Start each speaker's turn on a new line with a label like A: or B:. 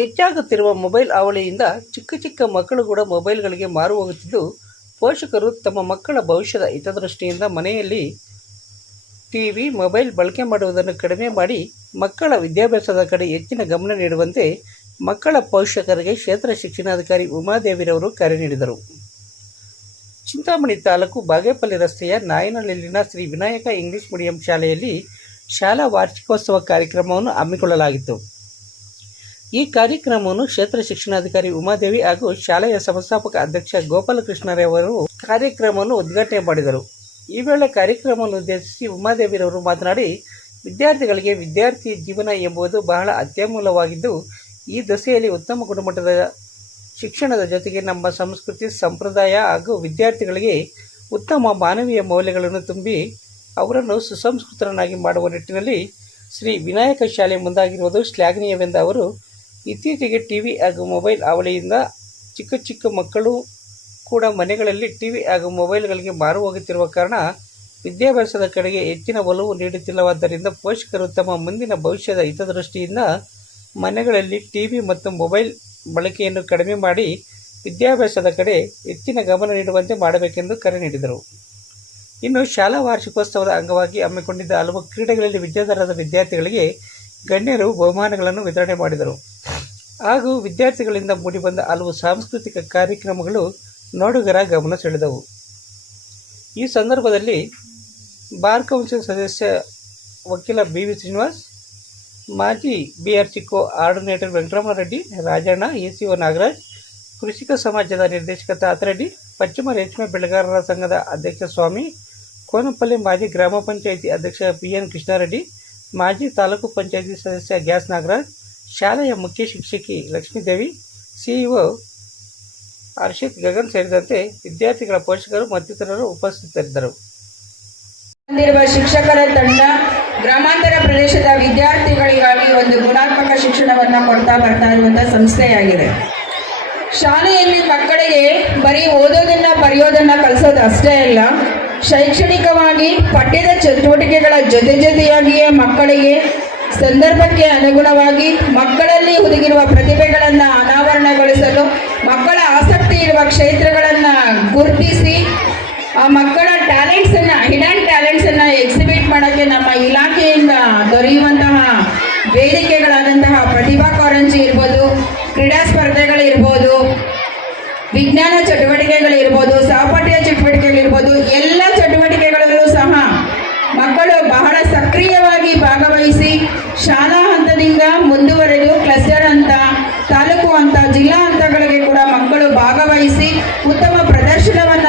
A: ಹೆಚ್ಚಾಗುತ್ತಿರುವ ಮೊಬೈಲ್ ಅವಳಿಯಿಂದ ಚಿಕ್ಕ ಚಿಕ್ಕ ಮಕ್ಕಳು ಕೂಡ ಮೊಬೈಲ್ಗಳಿಗೆ ಮಾರು ಹೋಗುತ್ತಿದ್ದು ಪೋಷಕರು ತಮ್ಮ ಮಕ್ಕಳ ಭವಿಷ್ಯದ ಹಿತದೃಷ್ಟಿಯಿಂದ ಮನೆಯಲ್ಲಿ ಟಿವಿ, ಮೊಬೈಲ್ ಬಳಕೆ ಮಾಡುವುದನ್ನು ಕಡಿಮೆ ಮಾಡಿ ಮಕ್ಕಳ ವಿದ್ಯಾಭ್ಯಾಸದ ಕಡೆ ಹೆಚ್ಚಿನ ಗಮನ ನೀಡುವಂತೆ ಮಕ್ಕಳ ಪೋಷಕರಿಗೆ ಕ್ಷೇತ್ರ ಶಿಕ್ಷಣಾಧಿಕಾರಿ ಉಮಾದೇವಿರವರು ಕರೆ ನೀಡಿದರು. ಚಿಂತಾಮಣಿ ತಾಲೂಕು ಬಾಗೇಪಲ್ಲಿ ರಸ್ತೆಯ ನಾಯನಹಳ್ಳಿಯಲ್ಲಿನ ಶ್ರೀ ವಿನಾಯಕ ಇಂಗ್ಲಿಷ್ ಮೀಡಿಯಂ ಶಾಲೆಯಲ್ಲಿ ಶಾಲಾ ವಾರ್ಷಿಕೋತ್ಸವ ಕಾರ್ಯಕ್ರಮವನ್ನು ಹಮ್ಮಿಕೊಳ್ಳಲಾಗಿತ್ತು. ಈ ಕಾರ್ಯಕ್ರಮವನ್ನು ಕ್ಷೇತ್ರ ಶಿಕ್ಷಣಾಧಿಕಾರಿ ಉಮಾದೇವಿ ಹಾಗೂ ಶಾಲೆಯ ಸಂಸ್ಥಾಪಕ ಅಧ್ಯಕ್ಷ ಗೋಪಾಲಕೃಷ್ಣರವರು ಕಾರ್ಯಕ್ರಮವನ್ನು ಉದ್ಘಾಟನೆ ಮಾಡಿದರು. ಈ ವೇಳೆ ಕಾರ್ಯಕ್ರಮವನ್ನು ಉದ್ದೇಶಿಸಿ ಉಮಾದೇವಿರವರು ಮಾತನಾಡಿ, ವಿದ್ಯಾರ್ಥಿಗಳಿಗೆ ವಿದ್ಯಾರ್ಥಿ ಜೀವನ ಎಂಬುದು ಬಹಳ ಅತ್ಯಮೂಲವಾಗಿದ್ದು ಈ ದಶೆಯಲ್ಲಿ ಉತ್ತಮ ಗುಣಮಟ್ಟದ ಶಿಕ್ಷಣದ ಜೊತೆಗೆ ನಮ್ಮ ಸಂಸ್ಕೃತಿ, ಸಂಪ್ರದಾಯ ಹಾಗೂ ವಿದ್ಯಾರ್ಥಿಗಳಿಗೆ ಉತ್ತಮ ಮಾನವೀಯ ಮೌಲ್ಯಗಳನ್ನು ತುಂಬಿ, ಅವರನ್ನು ಸುಸಂಸ್ಕೃತರನ್ನಾಗಿ ಮಾಡುವ ನಿಟ್ಟಿನಲ್ಲಿ ಶ್ರೀ ವಿನಾಯಕ ಶಾಲೆ ಮುಂದಾಗಿರುವುದು ಶ್ಲಾಘನೀಯವೆಂದ ಅವರು ಇತ್ತೀಚೆಗೆ ಟಿ ವಿ ಹಾಗೂ ಮೊಬೈಲ್ ಹಾವಳಿಯಿಂದ ಚಿಕ್ಕ ಚಿಕ್ಕ ಮಕ್ಕಳು ಕೂಡ ಮನೆಗಳಲ್ಲಿ ಟಿ ವಿ ಹಾಗೂ ಮೊಬೈಲ್ಗಳಿಗೆ ಮಾರು ಹೋಗುತ್ತಿರುವ ಕಾರಣ ವಿದ್ಯಾಭ್ಯಾಸದ ಕಡೆಗೆ ಹೆಚ್ಚಿನ ಒಲವು ನೀಡುತ್ತಿಲ್ಲವಾದ್ದರಿಂದ ಪೋಷಕರು ತಮ್ಮ ಮುಂದಿನ ಭವಿಷ್ಯದ ಹಿತದೃಷ್ಟಿಯಿಂದ ಮನೆಗಳಲ್ಲಿ ಟಿ ವಿ ಮತ್ತು ಮೊಬೈಲ್ ಬಳಕೆಯನ್ನು ಕಡಿಮೆ ಮಾಡಿ ವಿದ್ಯಾಭ್ಯಾಸದ ಕಡೆ ಹೆಚ್ಚಿನ ಗಮನ ನೀಡುವಂತೆ ಮಾಡಬೇಕೆಂದು ಕರೆ ನೀಡಿದರು. ಇನ್ನು ಶಾಲಾ ವಾರ್ಷಿಕೋತ್ಸವದ ಅಂಗವಾಗಿ ಹಮ್ಮಿಕೊಂಡಿದ್ದ ಹಲವು ಕ್ರೀಡೆಗಳಲ್ಲಿ ವಿಜೇತರಾದ ವಿದ್ಯಾರ್ಥಿಗಳಿಗೆ ಗಣ್ಯರು ಬಹುಮಾನಗಳನ್ನು ವಿತರಣೆ ಮಾಡಿದರು. ಹಾಗೂ ವಿದ್ಯಾರ್ಥಿಗಳಿಂದ ಮೂಡಿಬಂದ ಹಲವು ಸಾಂಸ್ಕೃತಿಕ ಕಾರ್ಯಕ್ರಮಗಳು ನೋಡುಗರ ಗಮನ ಸೆಳೆದವು. ಈ ಸಂದರ್ಭದಲ್ಲಿ ಬಾರ್ ಕೌನ್ಸಿಲ್ ಸದಸ್ಯ ವಕೀಲ ಬಿ ವಿ ಶ್ರೀನಿವಾಸ್, ಮಾಜಿ B R coordinator Venkataramanareddy, Rajanna A C O Nagaraj, ಕೃಷಿಕ ಸಮಾಜದ ನಿರ್ದೇಶಕ ತಾತರೆಡ್ಡಿ, ಪಶ್ಚಿಮ ರೇಷ್ಮೆ ಬೆಳೆಗಾರರ ಸಂಘದ ಅಧ್ಯಕ್ಷ ಸ್ವಾಮಿ, ಕೋನಪಲ್ಲಿ ಮಾಜಿ ಗ್ರಾಮ ಪಂಚಾಯಿತಿ ಅಧ್ಯಕ್ಷ ಪಿ ಎನ್ ಕೃಷ್ಣಾರೆಡ್ಡಿ, ಮಾಜಿ ತಾಲೂಕು ಪಂಚಾಯಿತಿ ಸದಸ್ಯ ಗ್ಯಾಸ್ ನಾಗರಾಜ್ ಶಾಲೆಯ ಮುಖ್ಯ ಶಿಕ್ಷಕಿ ಲಕ್ಷ್ಮೀದೇವಿ, ಸಿಇಒ ಹರ್ಷಿತ್ ಗಗನ್ ಸೇರಿದಂತೆ ವಿದ್ಯಾರ್ಥಿಗಳ ಪೋಷಕರು ಮತ್ತಿತರರು ಉಪಸ್ಥಿತರಿದ್ದರು.
B: ಶಿಕ್ಷಕರ ತಂಡ ಗ್ರಾಮಾಂತರ ಪ್ರದೇಶದ ವಿದ್ಯಾರ್ಥಿಗಳಿಗಾಗಿ ಒಂದು ಗುಣಾತ್ಮಕ ಶಿಕ್ಷಣವನ್ನು ಕೊಡ್ತಾ ಬರ್ತಾ ಇರುವಂತಹ ಸಂಸ್ಥೆಯಾಗಿದೆ. ಶಾಲೆಯಲ್ಲಿ ಮಕ್ಕಳಿಗೆ ಬರೀ ಓದೋದನ್ನ ಬರೆಯೋದನ್ನ ಕಲಿಸೋದು ಅಷ್ಟೇ ಅಲ್ಲ, ಶೈಕ್ಷಣಿಕವಾಗಿ ಪಠ್ಯದ ಚಟುವಟಿಕೆಗಳ ಜೊತೆ ಜೊತೆಯಾಗಿಯೇ ಮಕ್ಕಳಿಗೆ ಸಂದರ್ಭಕ್ಕೆ ಅನುಗುಣವಾಗಿ ಮಕ್ಕಳಲ್ಲಿ ಹುದುಗಿರುವ ಪ್ರತಿಭೆಗಳನ್ನು ಅನಾವರಣಗೊಳಿಸಲು ಮಕ್ಕಳ ಆಸಕ್ತಿ ಇರುವ ಕ್ಷೇತ್ರಗಳನ್ನು ಗುರುತಿಸಿ, ಆ ಮಕ್ಕಳ ಟ್ಯಾಲೆಂಟ್ಸನ್ನು ಹಿಡನ್ ಟ್ಯಾಲೆಂಟ್ಸನ್ನು ಎಕ್ಸಿಬಿಟ್ ಮಾಡೋಕ್ಕೆ ನಮ್ಮ ಇಲಾಖೆಯಿಂದ ದೊರೆಯುವಂತಹ ವೇದಿಕೆಗಳಾದಂತಹ ಪ್ರತಿಭಾ ಕಾರಂಜಿ ಇರ್ಬೋದು, ಕ್ರೀಡಾ ಸ್ಪರ್ಧೆಗಳಿರ್ಬೋದು, ವಿಜ್ಞಾನ ಚಟುವಟಿಕೆಗಳಿರ್ಬೋದು ಸಹಪಾಠ್ಯ ಚಟುವಟಿಕೆಗಳಿರ್ಬೋದು, ಎಲ್ಲ ಚಟುವಟಿಕೆಗಳಲ್ಲೂ ಶಾಲಾ ಹಂತದಿಂದ ಮುಂದುವರೆದು ಕ್ಲಸ್ಟರ್ ಅಂತ ತಾಲೂಕು ಅಂತ ಜಿಲ್ಲಾ ಹಂತಗಳಿಗೆ ಕೂಡ ಮಕ್ಕಳು ಭಾಗವಹಿಸಿ ಉತ್ತಮ ಪ್ರದರ್ಶನವನ್ನು